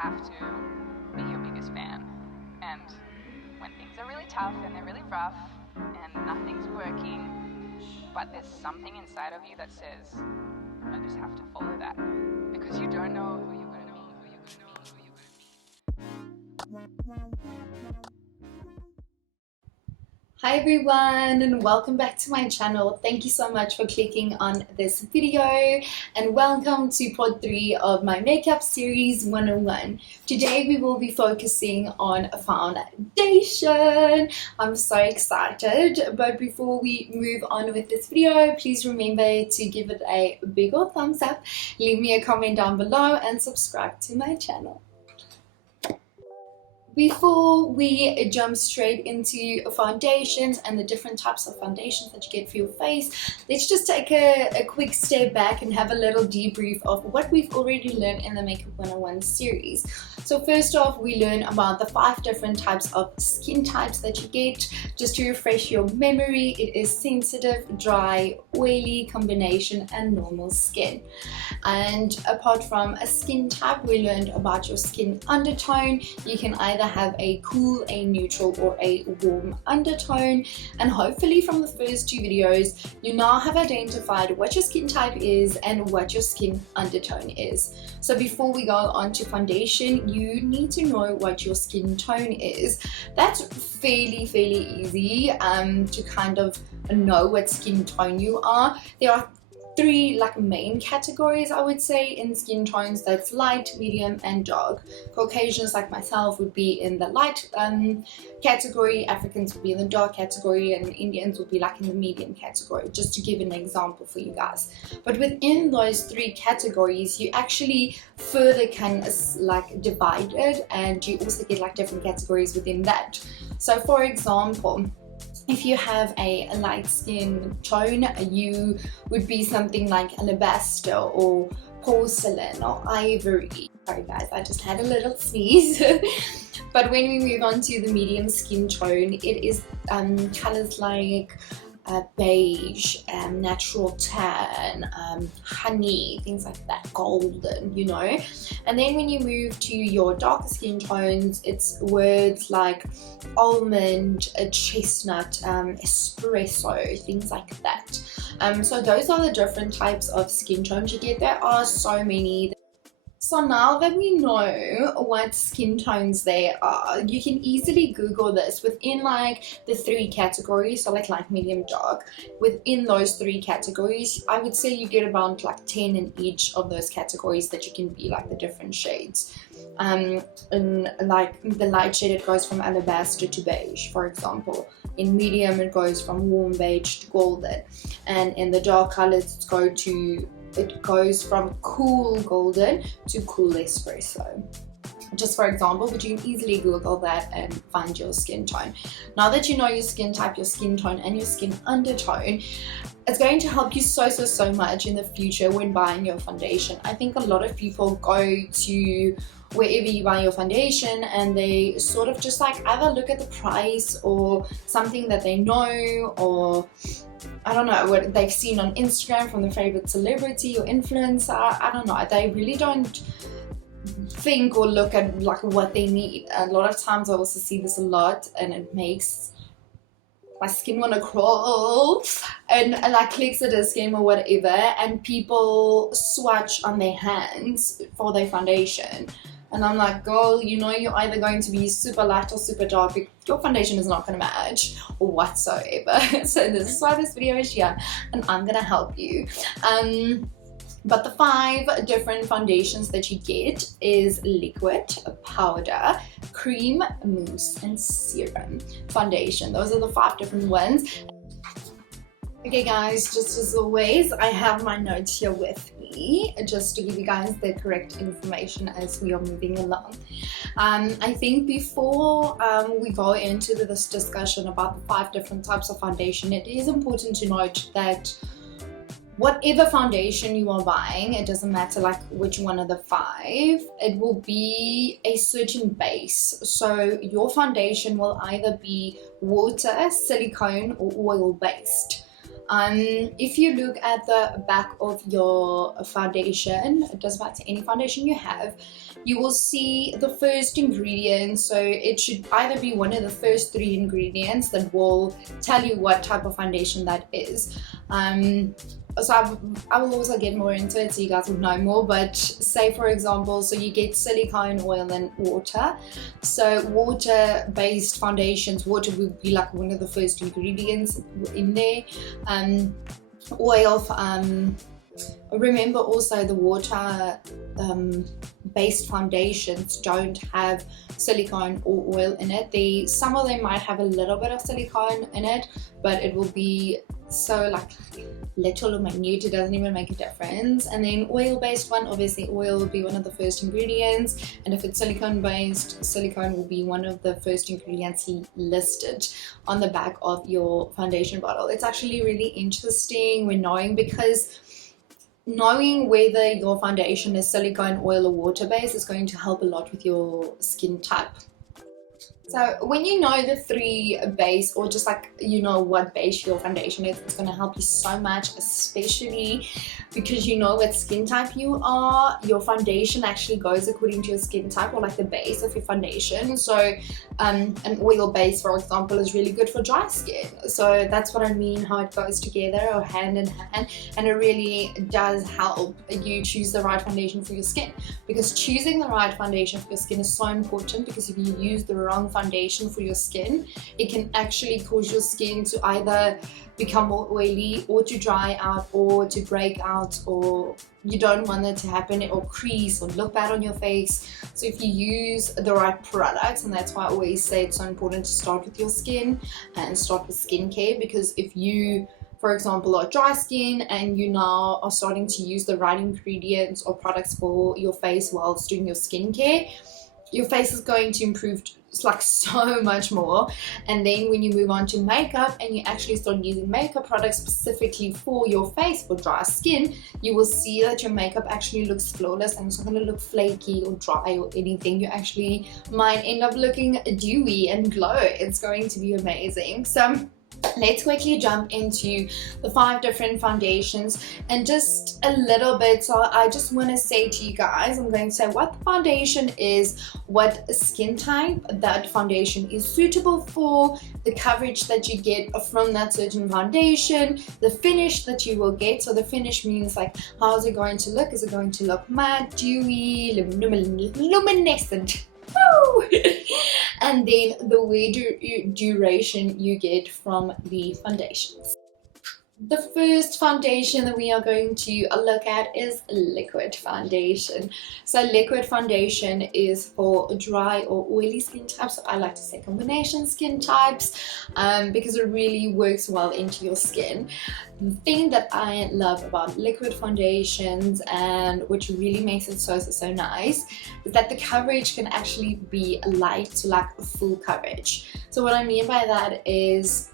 have to be your biggest fan. And when things are really tough and they're really rough and nothing's working, but there's something inside of you that says, I just have to follow that, because you don't know who you're going to be, Hi everyone, and welcome back to my channel. Thank you so much for clicking on this video, and welcome to part 3 of my makeup series 101. Today we will be focusing on foundation. I'm so excited, but before we move on with this video, please remember to give it a big old thumbs up, leave me a comment down below, and subscribe to my channel. Before we jump straight into foundations and the different types of foundations that you get for your face, let's just take a quick step back and have a little debrief of what we've already learned in the Makeup 101 series. So first off, we learn about the 5 different types of skin types that you get. Just to refresh your memory, it is sensitive, dry, oily, combination, and normal skin. And apart from a skin type, we learned about your skin undertone. You can either have a cool, a neutral, or a warm undertone, and hopefully from the first 2 videos you now have identified what your skin type is and what your skin undertone is. So before we go on to foundation, you need to know what your skin tone is. That's fairly easy to kind of know what skin tone you are. There are 3 main categories, I would say, in skin tones. That's light, medium, and dark. Caucasians like myself would be in the light category, Africans would be in the dark category, and Indians would be in the medium category, just to give an example for you guys. But within those 3 categories, you actually further can divide it, and you also get different categories within that. So for example, if you have a light skin tone, you would be something like alabaster or porcelain or ivory. Sorry guys, I just had a little sneeze. But when we move on to the medium skin tone, it is colors like beige, natural tan, honey, things like that, golden, you know. And then when you move to your darker skin tones, it's words like almond, chestnut, espresso, things like that. So those are the different types of skin tones you get. There are so many. So now that we know what skin tones they are, you can easily Google this within the 3 categories, so light, medium, dark. Within those 3 categories, I would say you get around 10 in each of those categories that you can be the different shades. And the light shade, it goes from alabaster to beige, for example. In medium, it goes from warm beige to golden, and in the dark colors, it goes from cool golden to cool espresso, just for example. But you can easily Google that and find your skin tone. Now that you know your skin type, your skin tone, and your skin undertone, it's going to help you so much in the future when buying your foundation. I think a lot of people go to wherever you buy your foundation and they sort of just either look at the price or something that they know, or I don't know, what they've seen on Instagram from their favorite celebrity or influencer. I don't know, they really don't think or look at what they need. A lot of times I also see this a lot, and it makes my skin want to crawl, and clicks at a skin or whatever, and people swatch on their hands for their foundation. And I'm like, girl, you know you're either going to be super light or super dark. Your foundation is not going to match whatsoever. So this is why this video is here, and I'm going to help you. But the 5 different foundations that you get is liquid, powder, cream, mousse, and serum foundation. Those are the 5 different ones. Okay guys, just as always, I have my notes here with me just to give you guys the correct information as we are moving along. I think before we go into this discussion about the 5 different types of foundation, it is important to note that whatever foundation you are buying, it doesn't matter which one of the 5, it will be a certain base. So your foundation will either be water, silicone, or oil based. If you look at the back of your foundation, it doesn't matter any foundation you have, you will see the first ingredient. So it should either be one of the first 3 ingredients that will tell you what type of foundation that is. So I will also get more into it so you guys will know more, but say for example, so you get silicone, oil and water. So water based foundations, water would be like one of the first ingredients in there. Oil, remember also the water based foundations don't have silicone or oil in it. Some of them might have a little bit of silicone in it, but it will be so like little or minute, it doesn't even make a difference. And then oil based one, obviously oil will be one of the first ingredients, and if it's silicone based, silicone will be one of the first ingredients listed on the back of your foundation bottle. It's actually really interesting when knowing, because knowing whether your foundation is silicone, oil or water based is going to help a lot with your skin type. So when you know the 3 base, or just like you know what base your foundation is, it's going to help you so much, especially because you know what skin type you are. Your foundation actually goes according to your skin type, or like the base of your foundation. So an oil base, for example, is really good for dry skin. So that's what I mean, how it goes together or hand in hand, and it really does help you choose the right foundation for your skin, because choosing the right foundation for your skin is so important, because if you use the wrong foundation for your skin, it can actually cause your skin to either become more oily, or to dry out, or to break out, or you don't want that to happen, or crease or look bad on your face. So if you use the right products, and that's why I always say it's so important to start with your skin and start with skincare, because if you, for example, are dry skin and you now are starting to use the right ingredients or products for your face whilst doing your skincare, your face is going to improve like so much more. And then when you move on to makeup and you actually start using makeup products specifically for your face, for dry skin, you will see that your makeup actually looks flawless, and it's not going to look flaky or dry or anything. You actually might end up looking dewy and glow. It's going to be amazing. So let's quickly jump into the 5 different foundations and just a little bit. So I just want to say to you guys, I'm going to say what the foundation is, what skin type that foundation is suitable for, the coverage that you get from that certain foundation, the finish that you will get. So the finish means like, how is it going to look? Is it going to look matte, dewy, luminescent? And then the way duration you get from the foundations. The first foundation that we are going to look at is liquid foundation. So liquid foundation is for dry or oily skin types. So I like to say combination skin types, because it really works well into your skin. The thing that I love about liquid foundations, and which really makes it so nice, is that the coverage can actually be light to like full coverage. So what I mean by that is,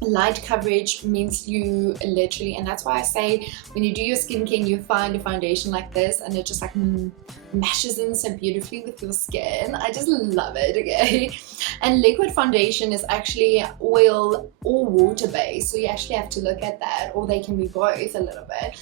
light coverage means you literally, and that's why I say when you do your skincare and you find a foundation like this and it just like meshes in so beautifully with your skin, I just love it, okay? And liquid foundation is actually oil or water based, so you actually have to look at that, or they can be both a little bit.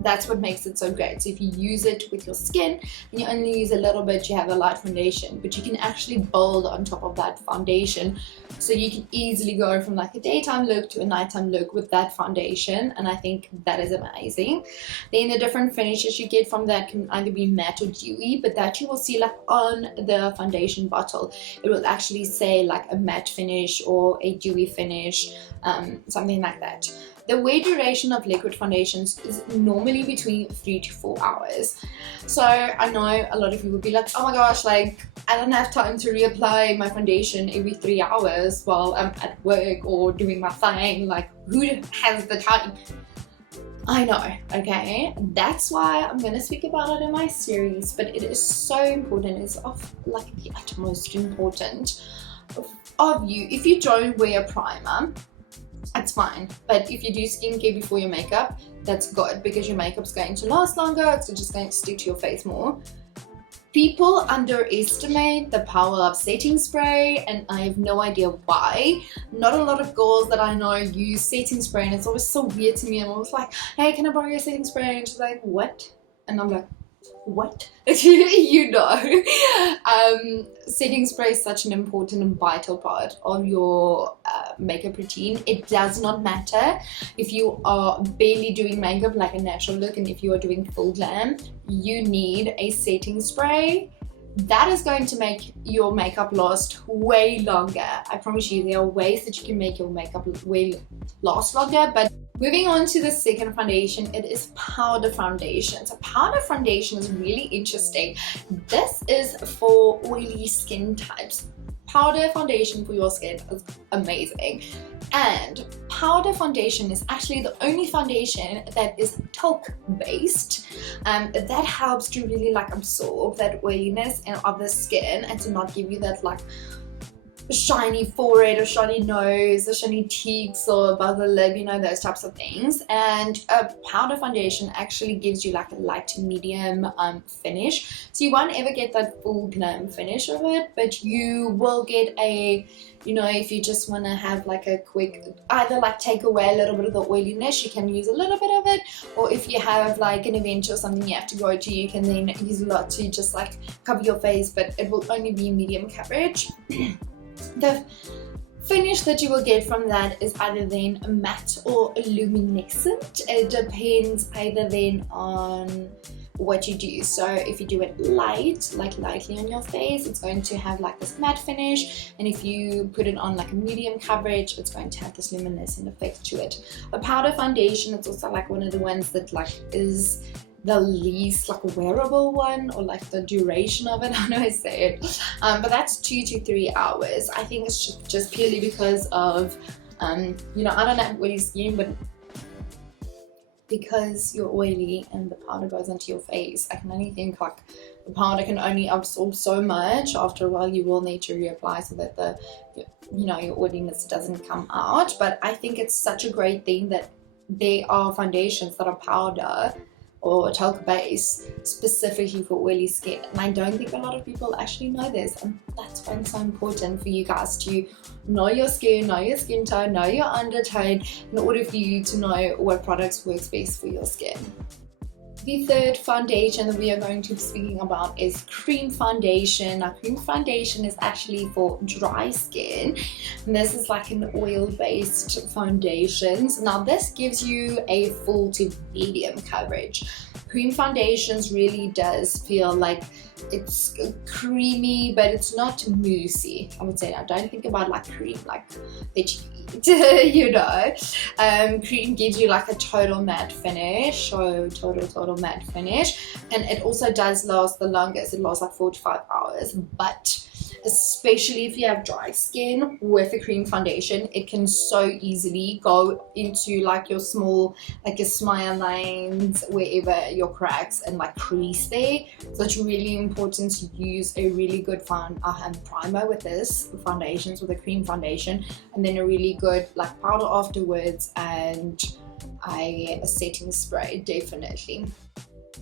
That's what makes it so great. So if you use it with your skin and you only use a little bit, you have a light foundation, but you can actually build on top of that foundation. So you can easily go from like a daytime look to a nighttime look with that foundation, and I think that is amazing. Then the different finishes you get from that can either be matte or dewy, but that you will see like on the foundation bottle. It will actually say like a matte finish or a dewy finish, something like that. The wear duration of liquid foundations is normally between 3 to 4 hours. So I know a lot of you will be like, oh my gosh, like I don't have time to reapply my foundation every 3 hours while I'm at work or doing my thing. Like, who has the time? I know, okay? That's why I'm going to speak about it in my series, but it is so important. It's of like the utmost important of you. If you don't wear a primer, that's fine, but if you do skincare before your makeup, that's good, because your makeup's going to last longer, it's just going to stick to your face more. People underestimate the power of setting spray, and I have no idea why. Not a lot of girls that I know use setting spray, and it's always so weird to me. I'm always like, hey, can I borrow your setting spray? And she's like, what? And I'm like, what? You know. Setting spray is such an important and vital part of your makeup routine. It does not matter if you are barely doing makeup like a natural look, and if you are doing full glam, you need a setting spray. That is going to make your makeup last way longer. I promise you, there are ways that you can make your makeup last longer. But moving on to the second foundation, it is powder foundation. So powder foundation is really interesting. This is for oily skin types. Powder foundation for your skin is amazing. And powder foundation is actually the only foundation that is talc based. That helps to really like absorb that oiliness of the skin and to not give you that like shiny forehead or shiny nose or shiny cheeks or above the lip, you know, those types of things. And a powder foundation actually gives you like a light to medium finish, so you won't ever get that full glam finish of it, but you will get a, you know, if you just want to have like a quick, either like take away a little bit of the oiliness, you can use a little bit of it, or if you have like an event or something you have to go to, you can then use a lot to just like cover your face, but it will only be medium coverage. The finish that you will get from that is either then matte or luminescent. It depends either then on what you do. So if you do it light, like lightly on your face, it's going to have like this matte finish, and if you put it on like a medium coverage, it's going to have this luminescent effect to it. A powder foundation, it's also like one of the ones that like is the least like wearable one, or like the duration of it, I know I say it, but that's 2 to 3 hours. I think it's just purely because of you know, I don't have oily skin, but because you're oily and the powder goes into your face, I can only think like the powder can only absorb so much. After a while you will need to reapply so that the, you know, your oiliness doesn't come out. But I think it's such a great thing that there are foundations that are powder or talc base specifically for oily skin, and I don't think a lot of people actually know this, and that's why it's so important for you guys to know your skin, know your skin tone, know your undertone, in order for you to know what products works best for your skin. The third foundation that we are going to be speaking about is cream foundation. Now, cream foundation is actually for dry skin, and this is like an oil-based foundation. So now this gives you a full to medium coverage. Cream foundations really does feel like it's creamy, but it's not moussey, I would say. Now, don't think about like cream like that you eat, you know. Cream gives you like a total matte finish, so total matte finish, and it also does last the longest. It lasts like 4 to 5 hours, but especially if you have dry skin, with a cream foundation, it can so easily go into like your small, like your smile lines, wherever your cracks, and like crease there. So it's really important to use a really good primer with this foundations, with a cream foundation, and then a really good like powder afterwards, and a setting spray, definitely.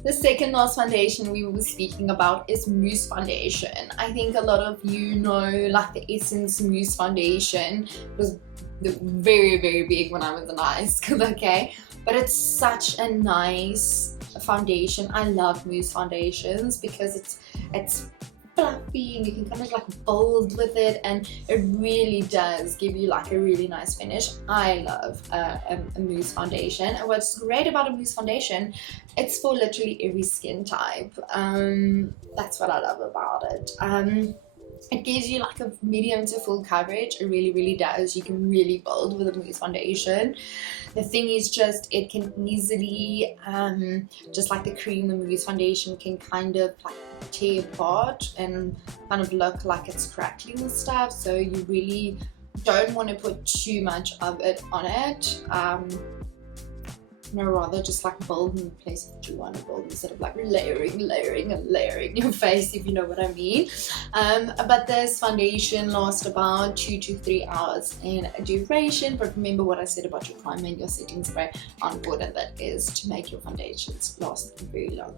The second last foundation we will be speaking about is Mousse Foundation. I think a lot of you know like the Essence Mousse Foundation. It was very big when I was in high school, okay? But it's such a nice foundation. I love Mousse foundations because it's fluffy and you can kind of like build with it, and it really does give you like a really nice finish. I love a mousse foundation, and what's great about a mousse foundation, it's for literally every skin type. That's what I love about it. It gives you like a medium to full coverage. It really does. You can really build with a mousse foundation. The thing is just it can easily, just like the cream, the mousse foundation can kind of like tear apart and kind of look like it's crackling and stuff. So you really don't want to put too much of it on it. No, rather just like build in the places that you want to build instead of like layering your face, if you know what I mean. But this foundation lasts about 2 to 3 hours in duration. But remember what I said about your primer and your setting spray, how important that is to make your foundations last very long.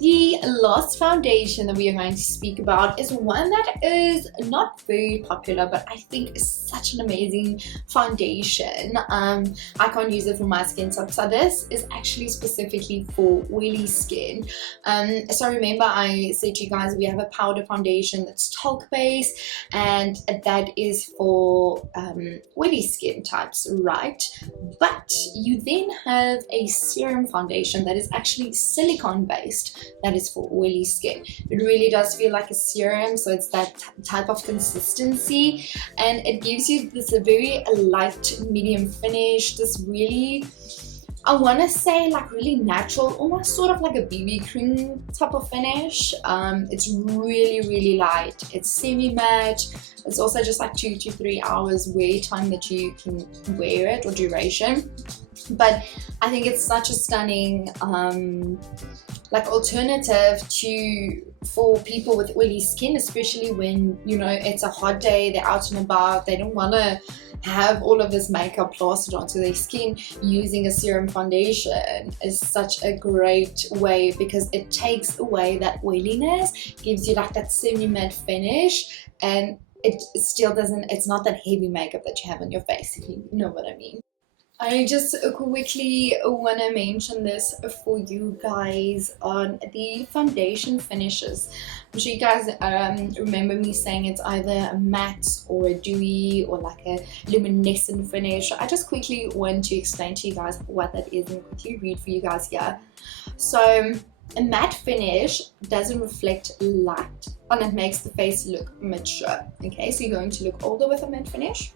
The last foundation that we are going to speak about is one that is not very popular, but I think is such an amazing foundation. I can't use it for my skin type, so this is actually specifically for oily skin. So remember I said to you guys we have a powder foundation that's talc based, and that is for oily skin types, right? But you then have a serum foundation that is actually silicone based, that is for oily skin. It really does feel like a serum, so it's that type of consistency, and it gives you this very light medium finish, this really, I want to say like really natural, almost sort of like a BB cream type of finish. It's really light, it's semi-matte, it's also just like 2 to 3 hours wear time that you can wear it, or duration. But I think it's such a stunning like alternative for people with oily skin, especially when, you know, it's a hot day, they're out and about, they don't want to have all of this makeup plastered onto their skin. Using a serum foundation is such a great way because it takes away that oiliness, gives you like that semi-matte finish, and it still doesn't, it's not that heavy makeup that you have on your face, if you know what I mean. I just quickly want to mention this for you guys on the foundation finishes. I'm sure you guys remember me saying it's either a matte or a dewy or like a luminescent finish. I just quickly want to explain to you guys what that is and quickly read for you guys here. So a matte finish doesn't reflect light and it makes the face look mature. Okay, so you're going to look older with a matte finish.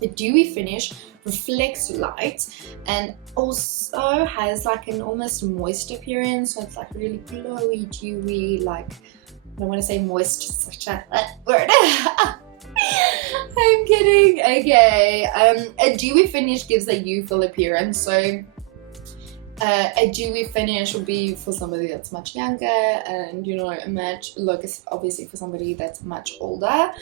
The dewy finish reflects light and also has like an almost moist appearance, so it's like really glowy, dewy, like, I don't want to say moist, such a word. I'm kidding. Okay, a dewy finish gives a youthful appearance, so a dewy finish would be for somebody that's much younger, and you know, a matte look is obviously for somebody that's much older.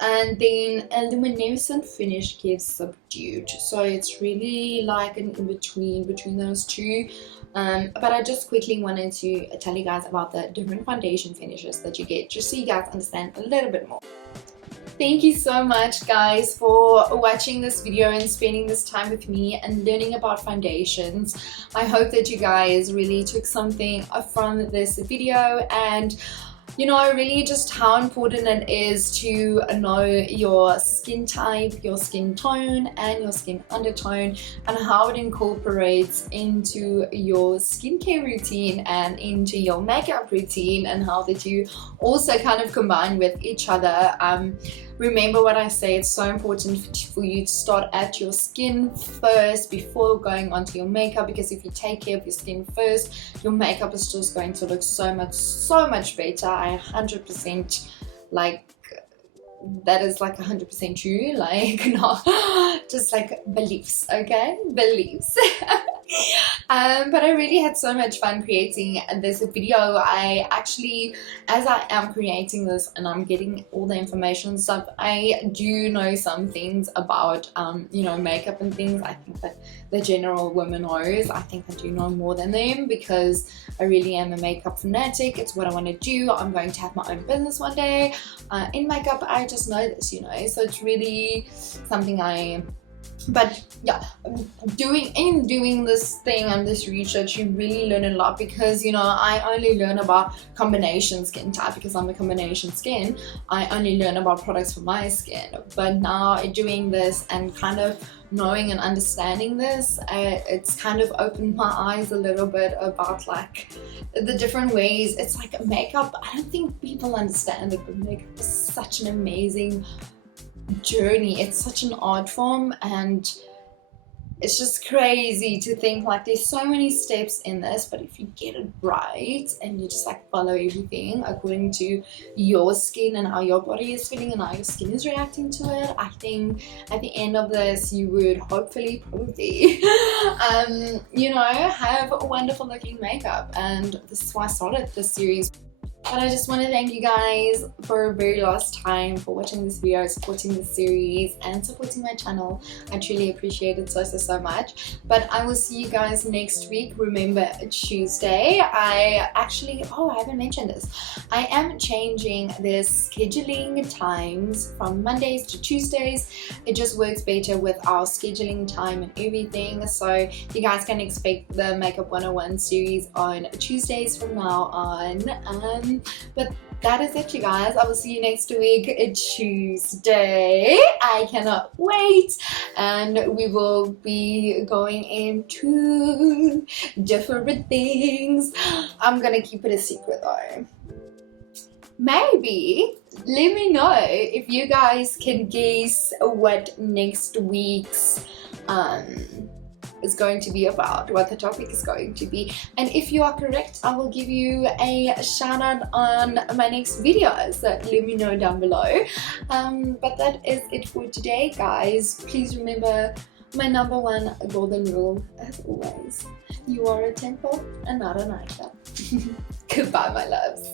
And then a luminescent finish gives subdued, so it's really like an in-between those two. But I just quickly wanted to tell you guys about the different foundation finishes that you get, just so you guys understand a little bit more. Thank you so much guys for watching this video and spending this time with me and learning about foundations. I hope that you guys really took something from this video, and you know, really just how important it is to know your skin type, your skin tone, and your skin undertone, and how it incorporates into your skincare routine and into your makeup routine, and how that you also kind of combine with each other. Remember what I say, it's so important for you to start at your skin first before going onto your makeup, because if you take care of your skin first, your makeup is just going to look so much better. I 100% like, that is like 100% true, like, no, just like beliefs, okay, beliefs. But I really had so much fun creating this video. I actually, as I am creating this and I'm getting all the information and stuff, I do know some things about you know, makeup and things. I think that the general woman knows. I think I do know more than them because I really am a makeup fanatic. It's what I want to do. I'm going to have my own business one day in makeup. I just know this, you know, so it's really something but yeah, doing this thing and this research, you really learn a lot, because you know, I only learn about combination skin type because I'm a combination skin. I only learn about products for my skin, but now doing this and kind of knowing and understanding this, it's kind of opened my eyes a little bit about like the different ways. It's like makeup, I don't think people understand it, but makeup is such an amazing journey. It's such an art form, and it's just crazy to think like there's so many steps in this, but if you get it right and you just like follow everything according to your skin and how your body is feeling and how your skin is reacting to it, I think at the end of this you would hopefully probably you know, have a wonderful looking makeup. And this is why I started this series. But I just want to thank you guys for a very last time for watching this video, supporting this series, and supporting my channel. I truly appreciate it so much. But I will see you guys next week. Remember, Tuesday, I haven't mentioned this. I am changing the scheduling times from Mondays to Tuesdays. It just works better with our scheduling time and everything. So you guys can expect the Makeup 101 series on Tuesdays from now on. But that is it, you guys. I will see you next week, Tuesday. I cannot wait. And we will be going into different things. I'm gonna keep it a secret though. Maybe let me know if you guys can guess what next week's is going to be about, what the topic is going to be, and if you are correct, I will give you a shout out on my next video, so let me know down below. But that is it for today, guys. Please remember my #1 golden rule, as always: you are a temple and not an idol. Goodbye, my loves.